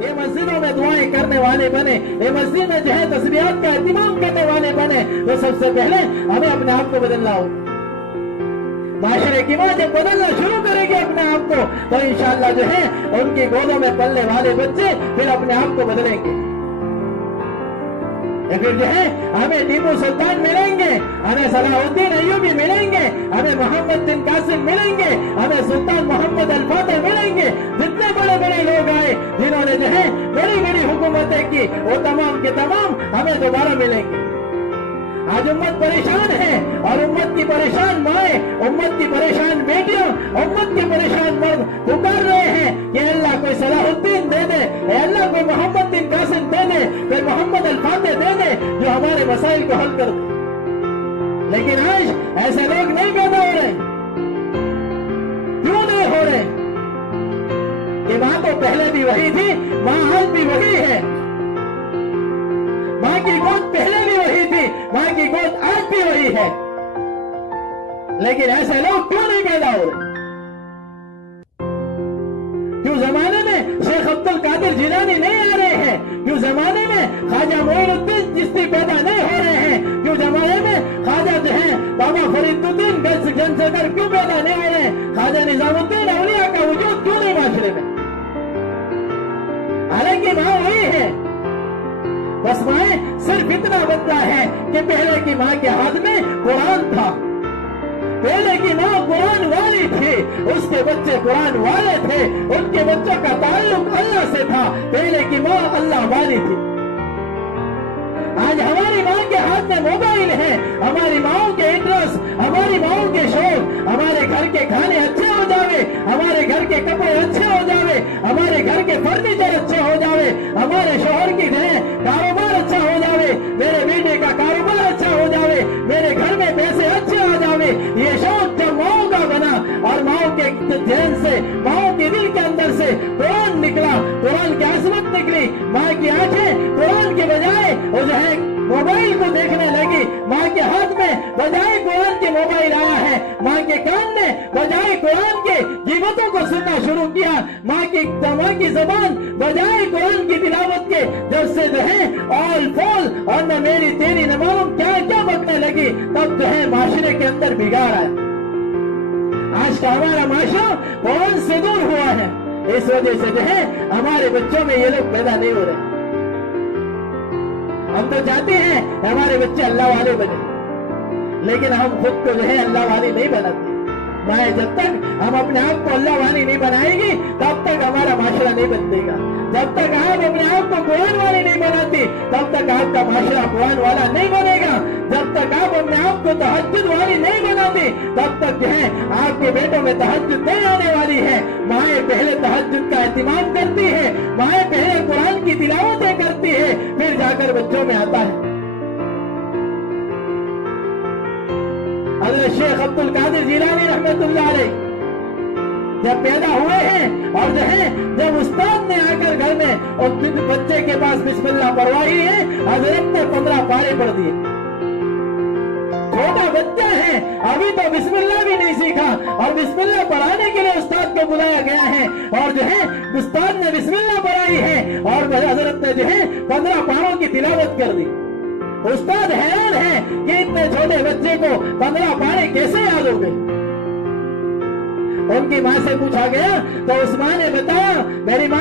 ये मस्जिदों में दुआएं करने वाले बने, ये मस्जिद में जो है तस्बीहात का एहतिमाम करने वाले बने, तो सबसे पहले हमें अपने आप को बदलना हो। माशरे की माँ जब बदलना शुरू करेगी अपने आप को, तो इंशाअल्लाह जो है उनकी गोदों में पलने वाले बच्चे फिर अपने आप को बदलेंगे। फिर जो है हमें टीपू सुल्तान मिलेंगे, हमें सलाहुद्दीन अय्यूबी मिलेंगे, हमें मोहम्मद बिन कासिम मिलेंगे, हमें सुल्तान मोहम्मद अल फातह मिलेंगे। जितने बड़े बड़े लोग आए जिन्होंने जो है बड़ी बड़ी हुकूमतें की, वो तमाम के तमाम हमें दोबारा मिलेंगे। आज उम्मत परेशान है, और उम्मत की परेशान माए, उम्मत की परेशान बेटियों, उम्मत के परेशान मर्द पुकार रहे हैं कि अल्लाह कोई सलाहुद्दीन दे दे, अल्लाह कोई मोहम्मद बिन कासिम दे दे, कोई मोहम्मद अल फातह दे दे, जो हमारे मसाइल को हल कर दे। लेकिन आज ऐसे लोग नहीं पैदा हो रहे। क्यों नहीं हो रहे? ये माँ तो पहले भी वही थी, माँ आज भी वही है। माँ की गोद पहले भी वही थी, माँ की गोद आज भी वही है। लेकिन ऐसे लोग क्यों नहीं पैदा हो रहे? क्यों जमाने में शेख अब्दुल कादिर जिलानी नहीं आ रहे हैं? क्यों जमाने में ख्वाजा मोइनुद्दीन चिश्ती पैदा नहीं हो रहे हैं? क्यों जमाने में ख्वाजा जो है बाबा फरीदुद्दीन गंजशकर क्यों पैदा नहीं हो रहे हैं? ख्वाजा निजामुद्दीन औलिया का वजूद क्यों नहीं माशरे में? हालांकि माँ वही है, बस माए सिर्फ इतना बदला है कि पहले की माँ के हाथ में कुरान था, पहले की माँ कुरान वाली थी, उसके बच्चे कुरान वाले थे, उनके बच्चों का ताल्लुक अल्लाह से था। पहले की माँ अल्लाह वाली थी। आज हमारी माँ के हाथ में मोबाइल है, हमारी माओ के इंटरेस्ट, हमारी माओ के शौक, हमारे घर के खाने अच्छे हो जावे, हमारे घर के कपड़े अच्छे हो जावे, हमारे घर के फर्नीचर अच्छे हो जावे, हमारे शोहर की कारोबार अच्छा हो जावे, मेरे बेटे का कारोबार अच्छा हो जावे, मेरे घर में पैसे अच्छे आ जावे। ये शौक जब माओ का बना और माओ के ध्यान से, माओ के दिल के अंदर से कुरान निकला, कुरान की आसमत निकली, माँ की आंखें कुरान के बजाय वो जो है मोबाइल को देखने लगी। माँ के हाथ में बजाय कुरान के मोबाइल आया है, माँ के कान ने बजाय कुरान के गिबतों को सुनना शुरू किया। माँ की जबान बजाय कुरान की तिलावत के जब से जो है ऑल फॉल और न मेरी तेरी न मालूम क्या क्या बकने लगी, तब जो है माशरे के अंदर बिगाड़ आया। आज का हमारा माशरा कुरान से दूर हुआ है, इस वजह से जो है हमारे बच्चों में ये लोग पैदा नहीं हो रहे। हम तो चाहते हैं हमारे बच्चे अल्लाह वाले बने, लेकिन हम खुद को जो है अल्लाह वाली नहीं बनाते। माए जब तक हम अपने आप को अल्लाह वाली नहीं बनाएगी, तब तक हमारा माशरा नहीं बनेगा। जब तक आप अपने आप को कुरान वाली नहीं बनाती, तब तक आपका माशरा कुरान वाला नहीं बनेगा। जब तक आप अपने आप को तहज्जुद वाली नहीं बनाती, तब तक जो है आपके बेटों में तहज्जुद नहीं आने वाली है। माए पहले तहज्जुद का एहतिमाम करती है, माए पहले कुरान की तिलावतें करती है, फिर जाकर बच्चों में आता है। हज़रत शेख अब्दुल कादिर जिलानी रहमतुल्लाह अलैह जब पैदा हुए हैं, और जो है जब उस्ताद ने आकर घर में और बच्चे के पास बिस्मिल्लाह पढ़वाई है, हजरत ने 15 पारे पढ़ दिए। छोटा बच्चा है, अभी तो बिस्मिल्लाह भी नहीं सीखा, और बिस्मिल्लाह पढ़ाने के लिए उस्ताद को बुलाया गया है, और जो है उस्ताद ने बिस्मिल्लाह पढ़ाई है, और हजरत ने जो है 15 पारों की तिलावत कर दी। उस्ताद हैरान है कि इतने छोटे बच्चे को 15 पारे कैसे याद हो गए। उनकी माँ से पूछा गया तो उस माँ ने बताया, मेरी माँ